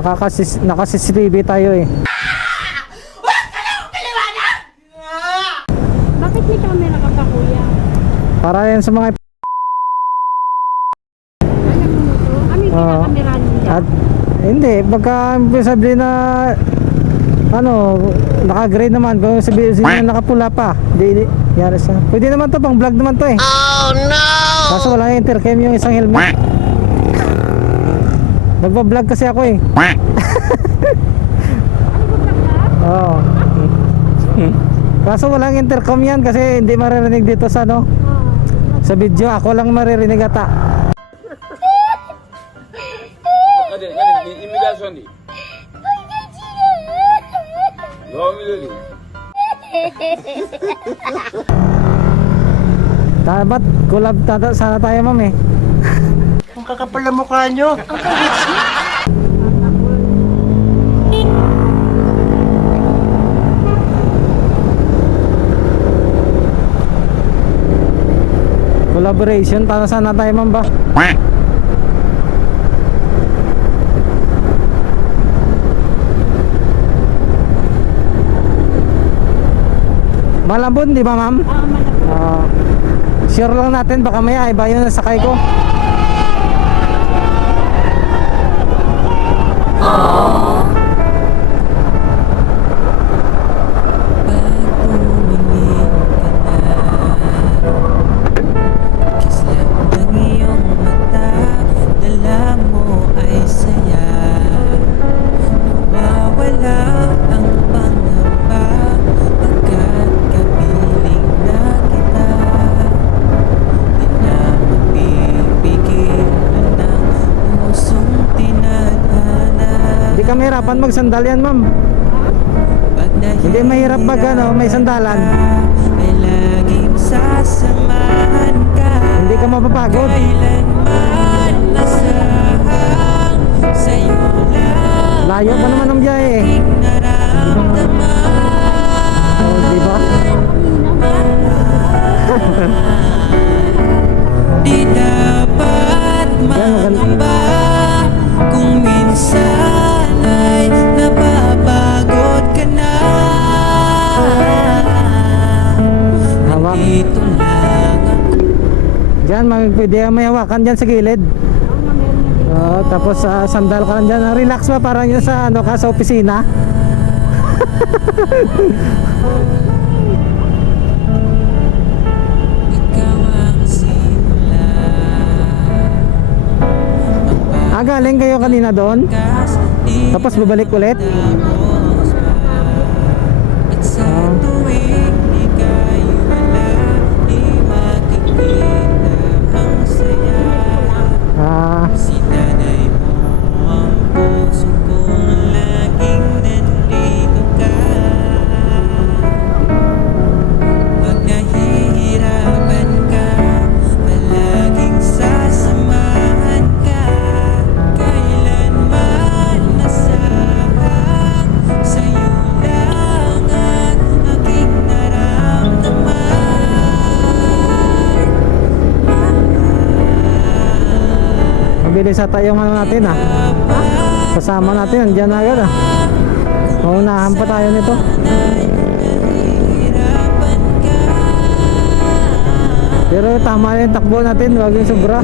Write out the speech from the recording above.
Nakakasis, naka-CCTV tayo eh. Bakit may camera ka pa kuya? Para yan sa mga Ano mo to? Ano yung Oo. niya? At hindi, pagka sabihin na ano, naka-gray naman, kung sabihin sabihin na nakapula pa, di, di, yan siya. Pwede naman to, pang vlog naman to eh. Oh no! Kaso wala yung intercam yung isang helmet. Nagpa-vlog kasi ako eh. Oo. Kaso walang intercom yan kasi hindi maririnig dito sa ano, sa video. Ako lang maririnig ata. Dapat collab tata sana tayo ma'am eh. Kakapal na mukha nyo. Collaboration para sana tayo ma'am ba? Malambon di ba ma'am? Oo, malapit. Ah, sure lang natin baka maya iba yun ang sakay ko. Mahirapan magsandal yan ma'am. Hindi mahirap mag ano, may sandalan. Ay laging sasamahan ka Hindi ka mapapagod. Kailanman nasahang sa'yo lang Layo pa naman ang biyahe eh. Mag- pwede may hawakan dyan sa gilid. Oo, tapos ah, sandal ka lang dyan. Ah, Relax ba parang yun sa ano ka sa opisina? Ah, galing kayo kanina doon? Tapos babalik ulit? Mabilis ata yung ano natin ah. Kasama natin, andyan na agad ah. Maunahan pa tayo nito. Pero tama yung takbo natin, wag yung sobra.